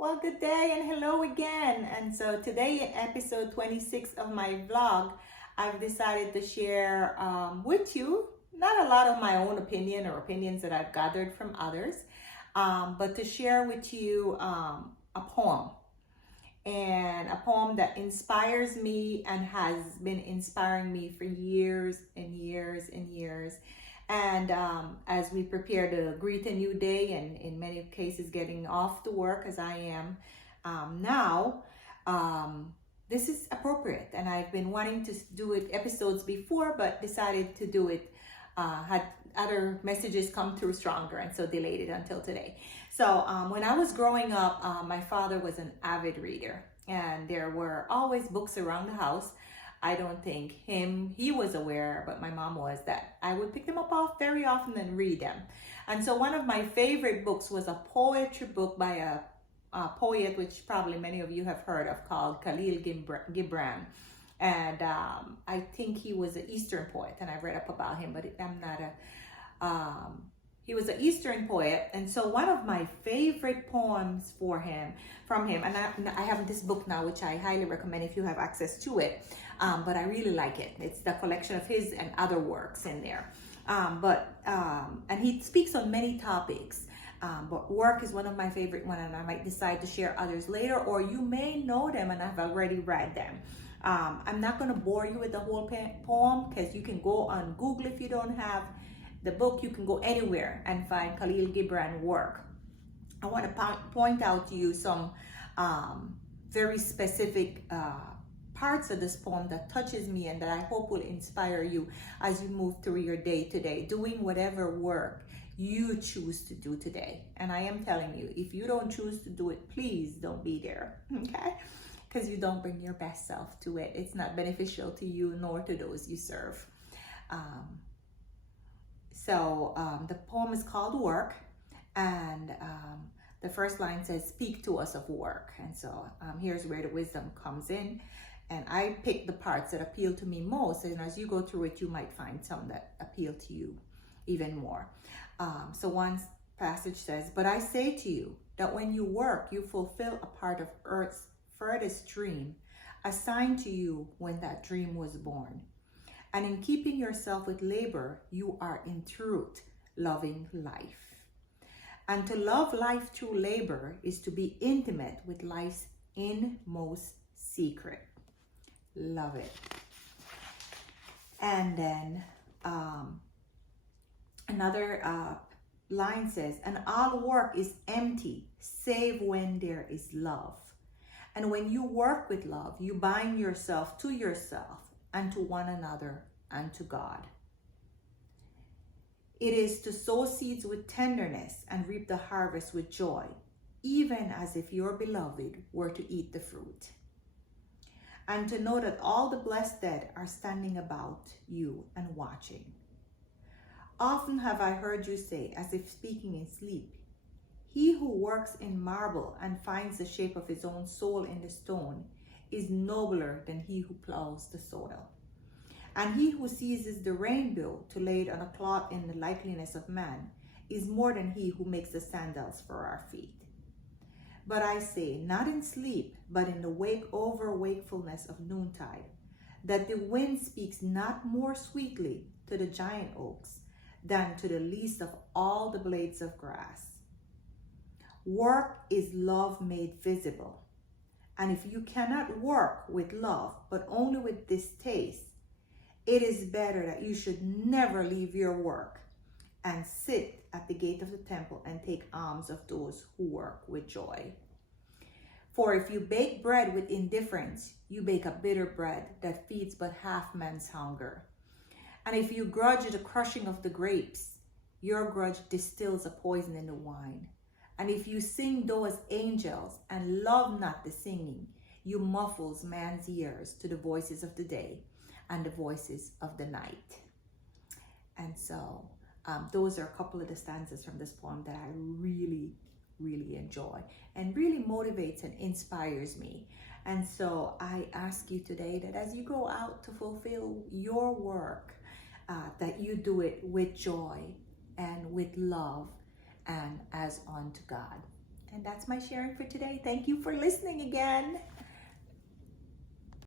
Well, good day and hello again. And so today, in episode 26 of my vlog, I've decided to share with you not a lot of my own opinion or opinions that I've gathered from others, but to share with you a poem, and a poem that inspires me and has been inspiring me for years and years and years. And as we prepare to greet a new day, and in many cases getting off to work as I am now, this is appropriate. And I've been wanting to do it episodes before, but decided to do it, had other messages come through stronger, and so delayed it until today. So when I was growing up, my father was an avid reader, and there were always books around the house. I don't think he was aware, but my mom was, that I would pick them up off very often and read them. And so one of my favorite books was a poetry book by a poet, which probably many of you have heard of, called Khalil Gibran. And I think he was an Eastern poet, and I've read up about him, but I'm not he was an Eastern poet. And so one of my favorite poems from him, and I have this book now, which I highly recommend if you have access to it, but I really like it. It's the collection of his and other works in there. And he speaks on many topics. But work is one of my favorite ones, and I might decide to share others later, or you may know them and I've already read them. I'm not going to bore you with the whole poem, because you can go on Google. If you don't have the book, you can go anywhere and find Khalil Gibran work. I want to point out to you some very specific parts of this poem that touches me, and that I hope will inspire you as you move through your day today, doing whatever work you choose to do today. And I am telling you, if you don't choose to do it, please don't be there, okay? Because you don't bring your best self to it. It's not beneficial to you nor to those you serve. The poem is called Work, and the first line says, "Speak to us of work." And so here's where the wisdom comes in. And I picked the parts that appeal to me most, and as you go through it, you might find some that appeal to you even more. So one passage says, "But I say to you that when you work, you fulfill a part of Earth's furthest dream, assigned to you when that dream was born. And in keeping yourself with labor, you are in truth loving life. And to love life through labor is to be intimate with life's inmost secret." Love it. And then another line says, "And all work is empty, save when there is love. And when you work with love, you bind yourself to yourself and to one another and to God. It is to sow seeds with tenderness and reap the harvest with joy, even as if your beloved were to eat the fruit. And to know that all the blessed dead are standing about you and watching. Often have I heard you say, as if speaking in sleep, 'He who works in marble and finds the shape of his own soul in the stone is nobler than he who plows the soil. And he who seizes the rainbow to lay it on a cloth in the likeness of man is more than he who makes the sandals for our feet. But I say, not in sleep, but in the wakefulness of noontide, that the wind speaks not more sweetly to the giant oaks than to the least of all the blades of grass. Work is love made visible. And if you cannot work with love, but only with distaste, it is better that you should never leave your work and sit at the gate of the temple and take alms of those who work with joy. For if you bake bread with indifference, you bake a bitter bread that feeds but half man's hunger. And if you grudge the crushing of the grapes, your grudge distills a poison in the wine. And if you sing though as angels and love not the singing, you muffles man's ears to the voices of the day and the voices of the night." And so those are a couple of the stanzas from this poem that I really, really enjoy and really motivates and inspires me. And so I ask you today that as you go out to fulfill your work, that you do it with joy and with love and as unto God. And that's my sharing for today. Thank you for listening again.